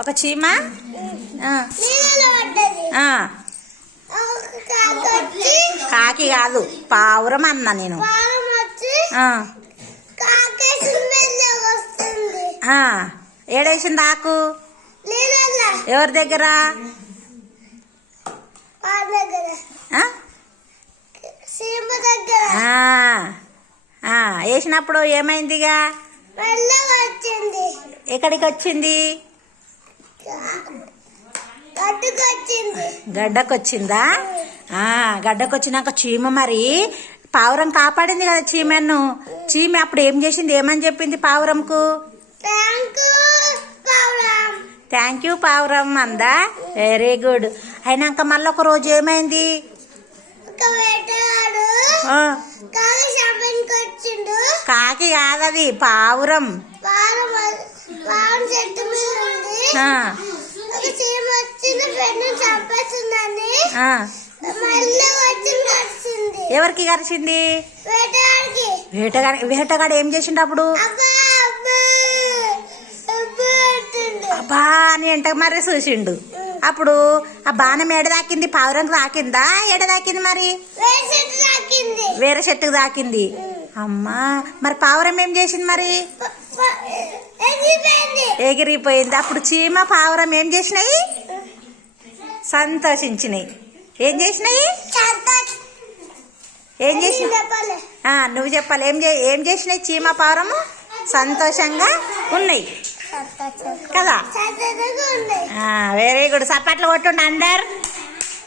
ఒక చీమ కాకి కాదు, పావురం అన్నా నేను. ఏడేసింది ఆకు ఎవరి దగ్గర? వేసినప్పుడు ఏమైందిగా? ఎక్కడికి వచ్చింది? గడ్డకొచ్చిందా? గడ్డకొచ్చినాక చీమ మరి పావురం కాపాడింది కదా చీమను. చీమ అప్పుడు ఏం చేసింది? ఏమని చెప్పింది పావురంకు? థ్యాంక్ యూ పావురం అందా. Very good. అయినాక మళ్ళీ ఒక రోజు ఏమైంది? కాకి కాదది, పావురం. ఎవరికి కరిచింది? వేటగాడు ఏం చేసిండు అప్పుడు? అబ్బా అని ఎంట మరి చూసిండు. అప్పుడు ఆ బాణం ఏడ దాకింది? పావురంకి దాకిందా? ఏడ దాకింది మరి? వేరే చెట్టుకు దాకింది. అమ్మా, మరి పావురం ఏం చేసింది మరి? ఎగిరిపోయింది. అప్పుడు చీమ పావురం ఏం చేసినాయి? సంతోషించినాయి. ఏం చేసినాయి? ఏం చేసిన? నువ్వు చెప్పాలి. ఏం చేసినాయి? చీమ పావురము సంతోషంగా ఉన్నాయి కదా. Very good. చప్పట్లు కొట్టుండి అందరు.